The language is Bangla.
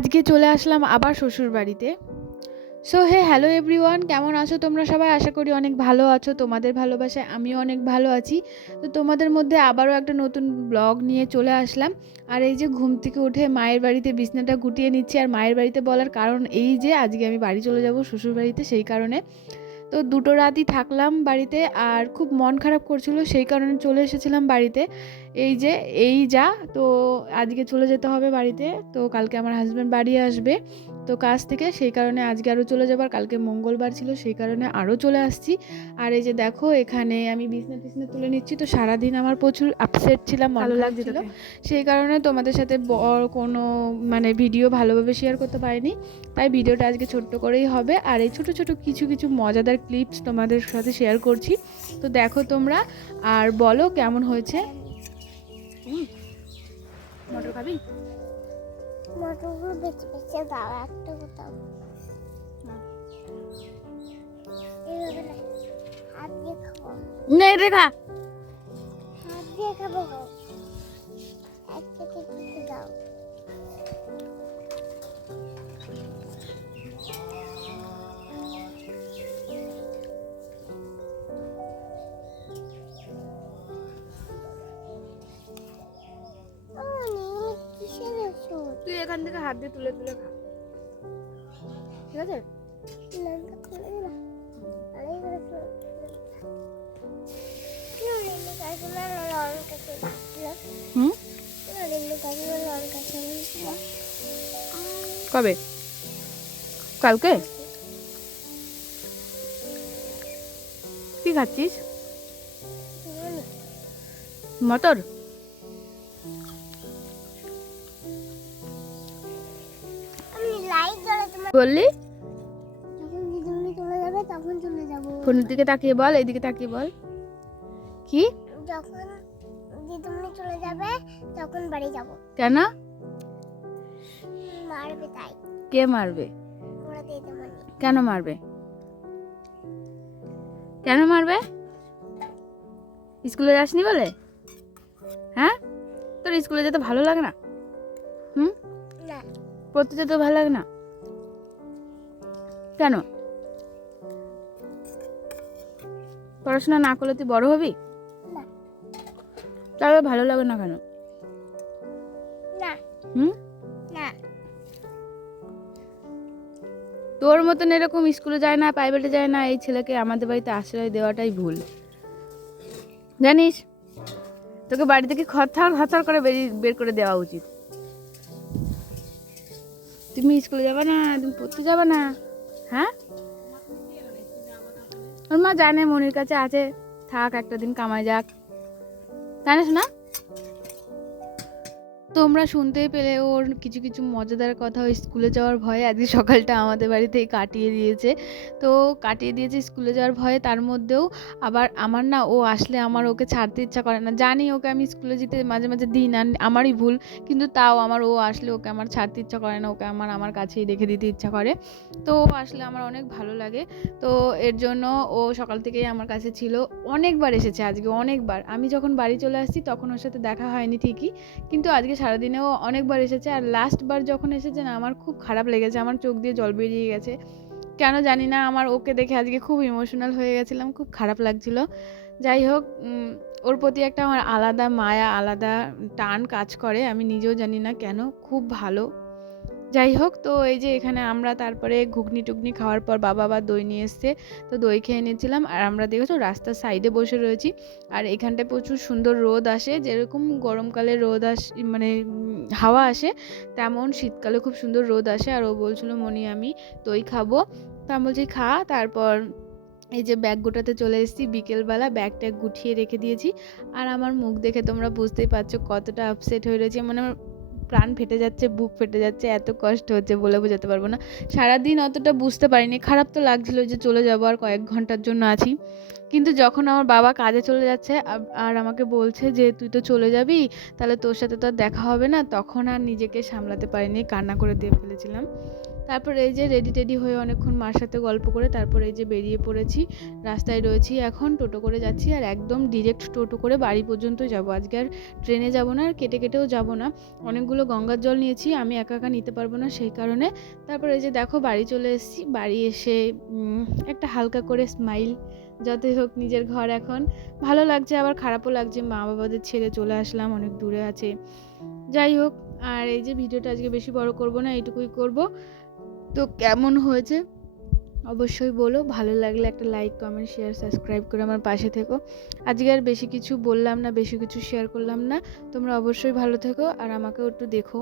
আজকে চলে আসলাম আবার শ্বশুর বাড়িতে। সো হ্যালো এভরিওয়ান, কেমন আছো তোমরা সবাই? আশা করি অনেক ভালো আছো। তোমাদের ভালোবাসায় আমিও অনেক ভালো আছি। তো তোমাদের মধ্যে আবারও একটা নতুন ব্লগ নিয়ে চলে আসলাম। আর এই যে ঘুম থেকে উঠে মায়ের বাড়িতে বিছনাটা গুটিয়ে নিচ্ছি। আর মায়ের বাড়িতে বলার কারণ এই যে আজকে আমি বাড়ি চলে যাব শ্বশুর বাড়িতে, সেই কারণে। তো দুটো রাতই থাকলাম বাড়িতে, আর খুব মন খারাপ করছিল, সেই কারণে চলে এসেছিলাম বাড়িতে। এই যা তো আজকে চলে যেতে হবে বাড়িতে। তো কালকে আমার হাজব্যান্ড বাড়ি আসবে তো কাজ থেকে, সেই কারণে আজকে আরও চলে যাবার। কালকে মঙ্গলবার ছিল, সেই কারণে আরও চলে আসছি। আর এই যে দেখো, এখানে আমি বিছনা টিছনা তুলে নিচ্ছি। তো সারাদিন আমার প্রচুর আপসেট ছিলাম, মন খারাপ ছিল, সেই কারণে তোমাদের সাথে কোনো ভিডিও ভালোভাবে শেয়ার করতে পারিনি। তাই ভিডিওটা আজকে ছোট্ট করেই হবে। আর এই ছোট ছোট কিছু কিছু মজাদার ক্লিপস তোমাদের সাথে শেয়ার করছি। তো দেখো তোমরা, আর বলো কেমন হয়েছে। মটর খাবি? মটরগুলো বেছে বেছে দাও, একটা কোথাও এইভাবে না, হাত দিয়ে খাবো। না, এটা খা। হাত দিয়ে খাবো গো, একটা কেটে দাও। কিসের ওষুধ? তুই এখান থেকে হাত দিয়ে তুলে তুলে খা, ঠিক আছে? লঙ্কা খুলে দিলাম, আরে করে নিম্বু গাছগুলো লঙ্কা ছিল। নিম্বু গাছগুলো লঙ্কা ছিল। কবে? কালকে? কি খাচ্ছিস? মটর? আমি লাইট জ্বলে তোমার বললি? যখন দিদিমণি চলে যাবে তখন চলে যাব। ফোনের দিকে তাকিয়ে বল, এইদিকে তাকিয়ে বল। কি? যখন দিদিমণি চলে যাবে তখন বাড়ি যাব। কেন? মারবে তাই। কে মারবে? ওরা দিদিমণি। কেন মারবে? কেন মারবে? স্কুলে যাসনি বলে? হ্যাঁ, তোর স্কুলে যেতে ভালো লাগে না? না, পড়তে যেতে ভালো লাগে না? কেন? পড়াশোনা না করলে তুই বড় হবি? না, তাহলে ভালো লাগে না কেন? না, না। তোর মতন এরকম স্কুলে যায় না, প্রাইভেটে যায় না, এই ছেলেকে আমাদের বাড়িতে আশ্রয় দেওয়াটাই ভুল, জানিস? তোকে বাড়ি থেকে খরথার করে বের করে দেওয়া উচিত। তুমি স্কুলে যাবে না, তুমি পড়তে যাবে না? হ্যাঁ, ওর মা জানে মনির কাছে আছে, থাক একটা দিন কামাই যাক, জানিস না? তোমরা শুনতেই পেলে ওর কিছু কিছু মজাদার কথা। ওই স্কুলে যাওয়ার ভয়ে আজকে সকালটা আমাদের বাড়িতেই কাটিয়ে দিয়েছে। তো কাটিয়ে দিয়েছে স্কুলে যাওয়ার ভয়ে, তার মধ্যেও আবার আমার না, ও আসলে আমার ওকে ছাড়তে ইচ্ছা করে না। জানি ওকে আমি স্কুলে যেতে মাঝে মাঝে দিই না, আমারই ভুল, কিন্তু তাও আমার ও আসলে ওকে আমার ছাড়তে ইচ্ছা করে না, ওকে আমার কাছেই রেখে দিতে ইচ্ছা করে। তো ও আসলে আমার অনেক ভালো লাগে। তো এর জন্য ও সকাল থেকেই আমার কাছে ছিল। অনেকবার এসেছে আজকে, অনেকবার। আমি যখন বাড়ি চলে আসছি তখন ওর সাথে দেখা হয়নি ঠিকই, কিন্তু আজকে সারাদিনেও অনেকবার এসেছে। আর লাস্ট বার যখন এসেছে না, আমার খুব খারাপ লেগেছে, আমার চোখ দিয়ে জল বেরিয়ে গেছে, কেন জানি না। আমার ওকে দেখে আজকে খুব ইমোশনাল হয়ে গেছিলাম, খুব খারাপ লাগছিল। যাই হোক, ওর প্রতি একটা আমার আলাদা মায়া, আলাদা টান কাজ করে, আমি নিজেও জানি না কেন, খুব ভালো। যাই হোক, তো এই যে এখানে আমরা তারপরে ঘুগনি টুগনি খাওয়ার পর বাবা আবার দই নিয়ে এসছে, তো দই খেয়ে নিয়েছিলাম। আর আমরা দেখেছো রাস্তার সাইডে বসে রয়েছি, আর এখানটায় প্রচুর সুন্দর রোদ আসে। যেরকম গরমকালে রোদ আসে, হাওয়া আসে, তেমন শীতকালে খুব সুন্দর রোদ আসে। আর ও বলছিল মনি আমি দই খাবো, তা আমি বলছি খা। তারপর এই যে ব্যাগ গোটাতে চলে এসেছি, বিকেলবেলা ব্যাগ ট্যাগ গুছিয়ে রেখে দিয়েছি। আর আমার মুখ দেখে তোমরা বুঝতেই পারছো কতটা আপসেট হয়ে রয়েছে, আমার প্রাণ ফেটে যাচ্ছে, বুক ফেটে যাচ্ছে, এত কষ্ট হচ্ছে বলে বোঝাতে পারবো না। সারাদিন অতটা বুঝতে পারিনি, খারাপ তো লাগছিল যে চলে যাবো, আর কয়েক ঘন্টার জন্য আছি। কিন্তু যখন আমার বাবা কাজে চলে যাচ্ছে আর আমাকে বলছে যে তুই তো চলে যাবি, তাহলে তোর সাথে তো আর দেখা হবে না, তখন আর নিজেকে সামলাতে পারিনি, কান্না করে দিয়ে ফেলেছিলাম। তারপর এই যে রেডি টেডি হয়ে অনেকক্ষণ মার সাথে গল্প করে তারপর এই যে বেরিয়ে পড়েছি, রাস্তায় রয়েছি এখন, টোটো করে যাচ্ছি আর একদম ডিরেক্ট টোটো করে বাড়ি পর্যন্ত যাব। আজকে আর ট্রেনে যাব না, আর কেটে কেটেও যাব না। অনেকগুলো গঙ্গার জল নিয়েছি, আমি একা একা নিতে পারবো না সেই কারণে। তারপর এই যে দেখো বাড়ি চলে এসেছি, বাড়ি এসে একটা হালকা করে স্মাইল। যতই হোক নিজের ঘর এখন, ভালো লাগছে আবার খারাপও লাগছে, মা বাবাদের ছেড়ে চলে আসলাম, অনেক দূরে আছে। যাই হোক, আর এই যে ভিডিওটা আজকে বেশি বড় করব না, এইটুকুই করব। তো কেমন হয়েছে অবশ্যই বলো, ভালো লাগলে একটা লাইক কমেন্ট শেয়ার সাবস্ক্রাইব করে আমার পাশে থেকো। আজকে আর বেশি কিছু বললাম না, বেশি কিছু শেয়ার করলাম না। তোমরা অবশ্যই ভালো থেকো আর আমাকেও একটু দেখো।